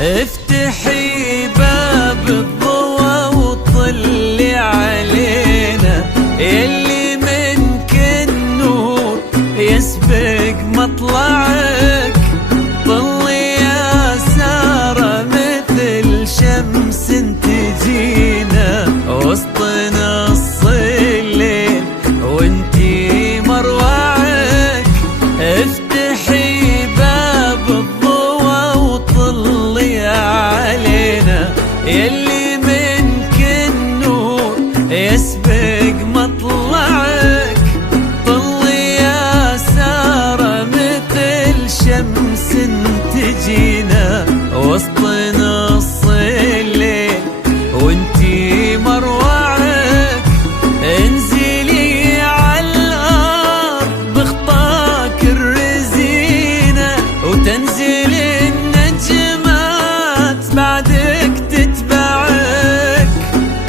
افتحي باب الضوى وطلي علينا، يلي منك النور يسبق مطلعك. طلي يا سارة مثل شمس تجينا وسط نص الليل وانتي مروعك. افتحي باب الضوى وطلي علينا، يلي منك النور يسبق مطلعك. طلي يا سارة مثل شمس تجينا وسط نص الليل وانتي مروعك. انزلي عالارض بخطاك الرزينة وتنزل النجمات بعدك تتبعك.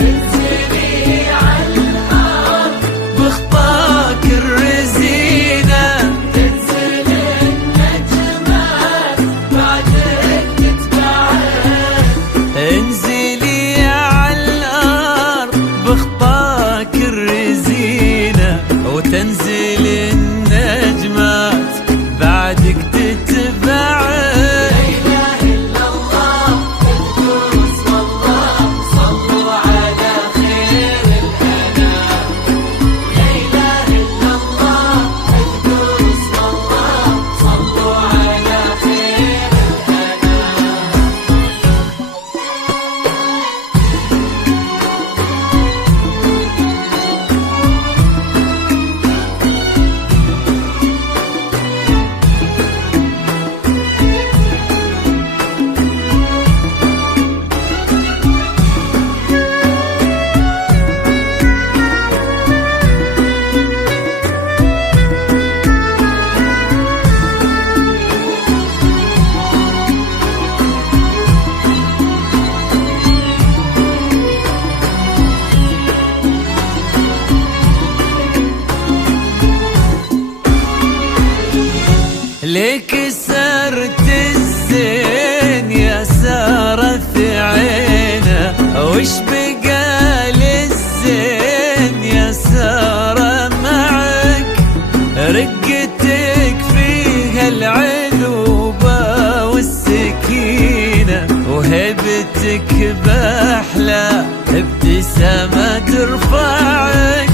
انزلي عالارض بخطاك الرزينة تنزل النجمات بعدك تتبعك. انزلي عالارض بخطاك الرزينة وتنزل النجمات بعدك تتبعك. ليك سرت الزين يا سارة في عينه، وش بقى للزين يا سارة معك؟ رقتك فيها العلوبة والسكينة وهبتك بأحلى ابتسامة ترفعك.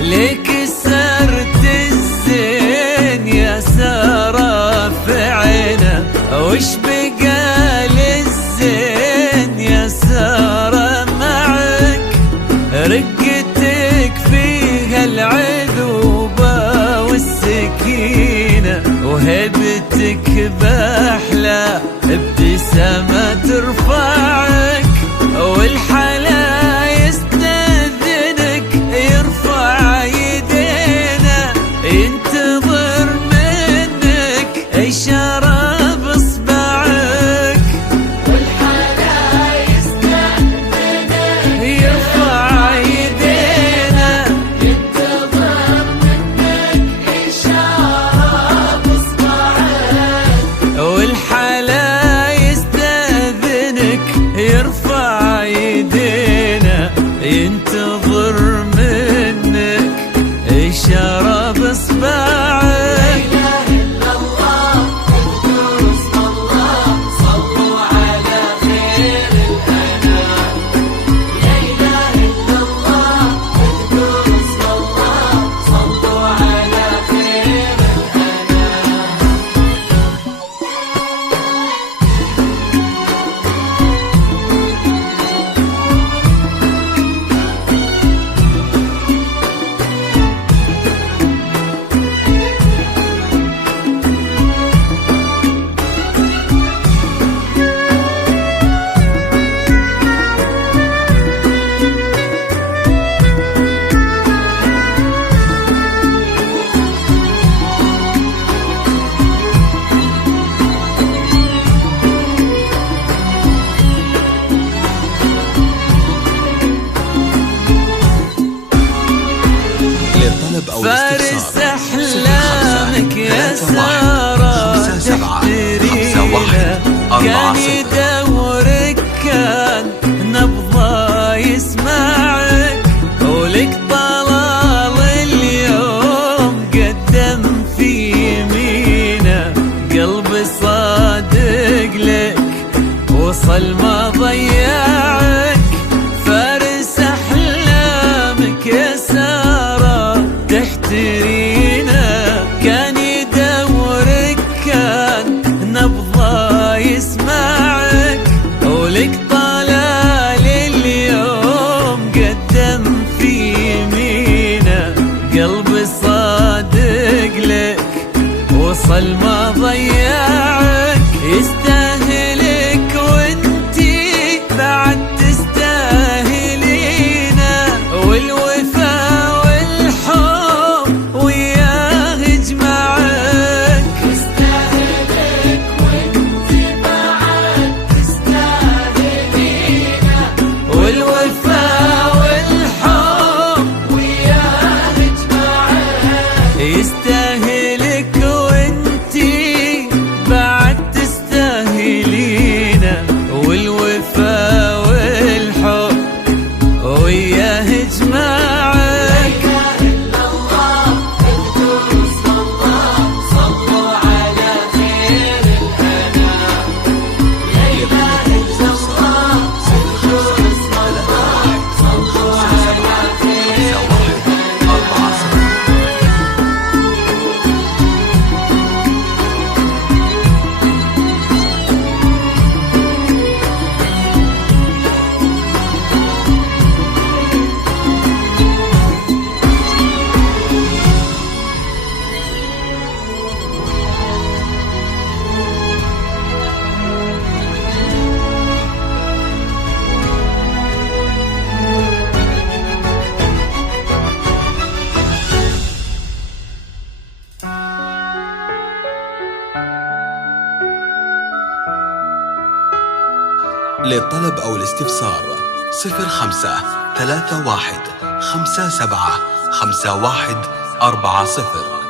ليك سرت الزين يا سارة في عينه، وش بقى للزين يا سارة معك؟ رقتك فيها العذوبة والسكينة وهبتك بأحلى ابتسامة ترفعك. والحلا يستأذنك يرفع يدينا ينتظر منك إشارة بإصبعك. والحلا يستأذنك يرفع يدينا ينتظر منك إشارة بإصبعك. والحلا يستأذنك يرفع يدينا فارس أحلامك يا سارة تحترينا، كان يدورك كان نبضه يسمعك، ولك طلال اليوم قدم في يمينه، قلب صادق لك وصل ما ضيعك. فارس أحلامك يا سارة تحترينا، كان يدورك كان نبضه يسمعك، ولك طلال اليوم قدم في يمينه، قلب صادق لك وصل ما ضيعك. يستاهلك وانتي بعد تستاهلينا، والوفا والحب وياه يجمعك. يستاهلك وانتي بعد تستاهلينا، والوفا والحب وياه يجمعك. يستاهلك وانتي بعد تستاهلينا، والوفا والحب وياه يجمعك. لا إله إلا الله اذكروا اسم الله، صلوا على خير الأنام. لا إله إلا الله اذكروا اسم الله، صلوا على خير للطلب أو الاستفسار 05-31-57-51-40.